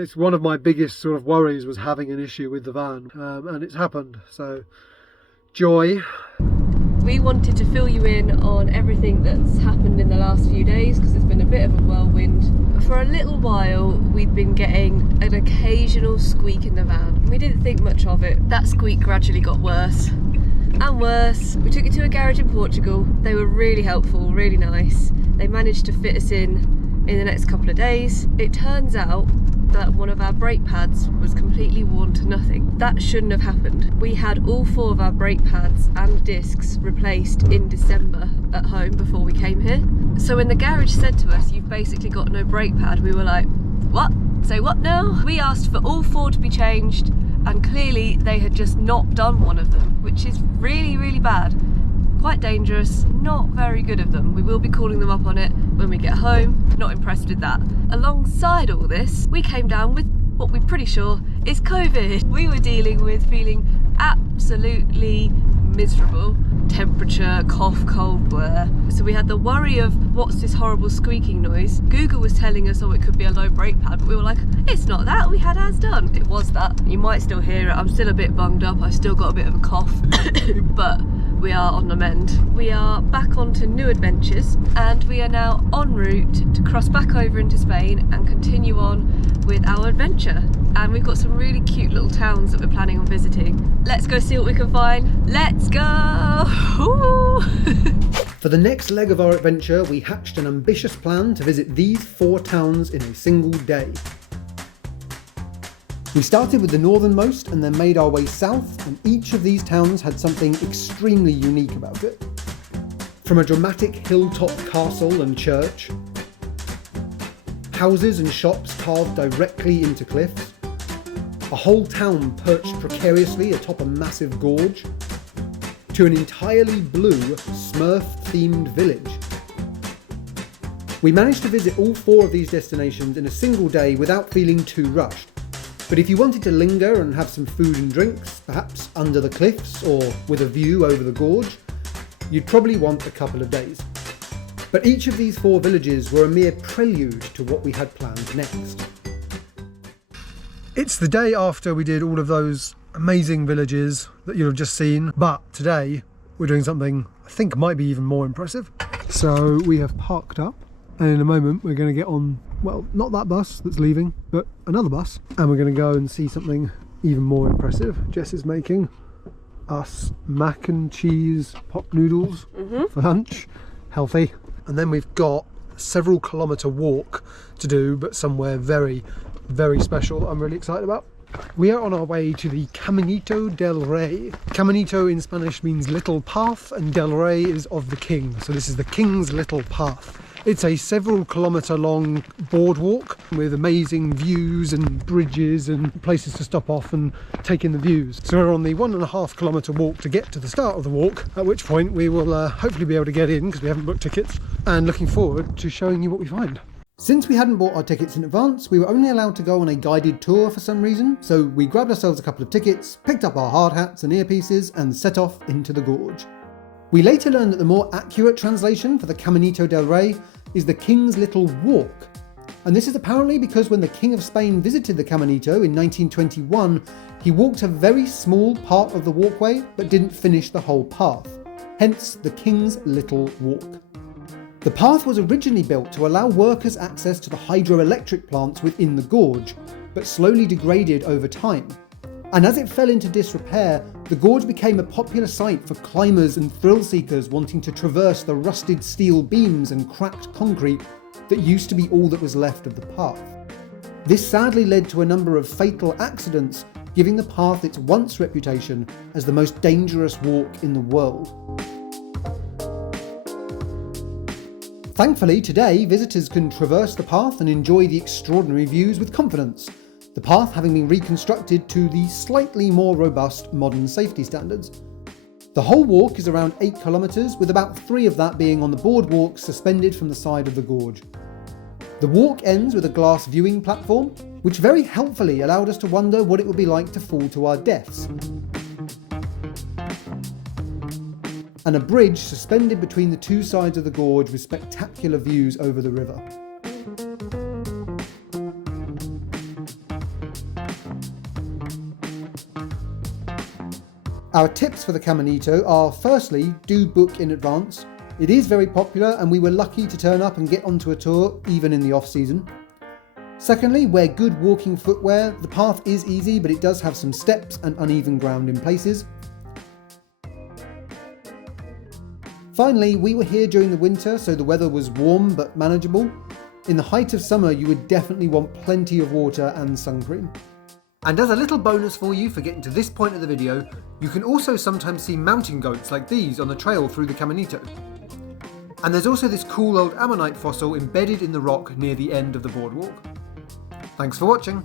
It's one of my biggest sort of worries, was having an issue with the van, and it's happened, so joy. We wanted to fill you in on everything that's happened in the last few days because it's been a bit of a whirlwind. For a little while we'd been getting an occasional squeak in the van. We didn't think much of it. That squeak gradually got worse and worse. We took it to a garage in Portugal. They were really helpful, really nice. They managed to fit us in the next couple of days. It turns out that one of our brake pads was completely worn to nothing. That shouldn't have happened. We had all 4 of our brake pads and discs replaced in December at home before we came here. So when the garage said to us, you've basically got no brake pad, we were like, what? Say what now? We asked for all 4 to be changed, and clearly they had just not done one of them, which is really, really bad. Quite dangerous, not very good of them. We will be calling them up on it when we get home. Not impressed with that. Alongside all this, we came down with what we're pretty sure is COVID. We were dealing with feeling absolutely miserable. Temperature, cough, cold, blur. So we had the worry of, what's this horrible squeaking noise? Google was telling us, oh, it could be a low brake pad, but we were like, it's not that, we had ours done. It was that. You might still hear it. I'm still a bit bunged up. I've still got a bit of a cough, but we are on the mend. We are back onto new adventures, and we are now en route to cross back over into Spain and continue on with our adventure. And we've got some really cute little towns that we're planning on visiting. Let's go see what we can find. Let's go! For the next leg of our adventure, we hatched an ambitious plan to visit these 4 towns in a single day. We started with the northernmost and then made our way south, and each of these towns had something extremely unique about it. From a dramatic hilltop castle and church, houses and shops carved directly into cliffs, a whole town perched precariously atop a massive gorge, to an entirely blue Smurf-themed village. We managed to visit all 4 of these destinations in a single day without feeling too rushed. But if you wanted to linger and have some food and drinks, perhaps under the cliffs or with a view over the gorge, you'd probably want a couple of days. But each of these 4 villages were a mere prelude to what we had planned next. It's the day after we did all of those amazing villages that you'll have just seen, but today we're doing something I think might be even more impressive. So we have parked up, and in a moment we're going to get on, well, not that bus that's leaving, but another bus, and we're going to go and see something even more impressive. Jess is making us mac and cheese pot noodles for lunch, healthy. And then we've got a several kilometre walk to do, but somewhere very, very special I'm really excited about. We are on our way to the Caminito del Rey. Caminito in Spanish means little path, and del Rey is of the king, so this is the king's little path. It's a several kilometre long boardwalk with amazing views and bridges and places to stop off and take in the views. So we're on the 1.5 kilometre walk to get to the start of the walk, at which point we will hopefully be able to get in because we haven't booked tickets, and looking forward to showing you what we find. Since we hadn't bought our tickets in advance, we were only allowed to go on a guided tour for some reason, so we grabbed ourselves a couple of tickets, picked up our hard hats and earpieces, and set off into the gorge. We later learned that the more accurate translation for the Caminito del Rey is the King's Little Walk. And this is apparently because when the King of Spain visited the Caminito in 1921, he walked a very small part of the walkway but didn't finish the whole path. Hence the King's Little Walk. The path was originally built to allow workers access to the hydroelectric plants within the gorge, but slowly degraded over time. And as it fell into disrepair, the gorge became a popular site for climbers and thrill seekers wanting to traverse the rusted steel beams and cracked concrete that used to be all that was left of the path. This sadly led to a number of fatal accidents, giving the path its once reputation as the most dangerous walk in the world. Thankfully, today visitors can traverse the path and enjoy the extraordinary views with confidence, the path having been reconstructed to the slightly more robust modern safety standards. The whole walk is around 8 kilometres, with about 3 of that being on the boardwalk suspended from the side of the gorge. The walk ends with a glass viewing platform, which very helpfully allowed us to wonder what it would be like to fall to our deaths. And a bridge suspended between the 2 sides of the gorge with spectacular views over the river. Our tips for the Caminito are, firstly, do book in advance. It is very popular and we were lucky to turn up and get onto a tour even in the off season. Secondly, wear good walking footwear. The path is easy, but it does have some steps and uneven ground in places. Finally, we were here during the winter, so the weather was warm but manageable. In the height of summer, you would definitely want plenty of water and sun cream. And as a little bonus for you for getting to this point of the video, you can also sometimes see mountain goats like these on the trail through the Caminito. And there's also this cool old ammonite fossil embedded in the rock near the end of the boardwalk. Thanks for watching.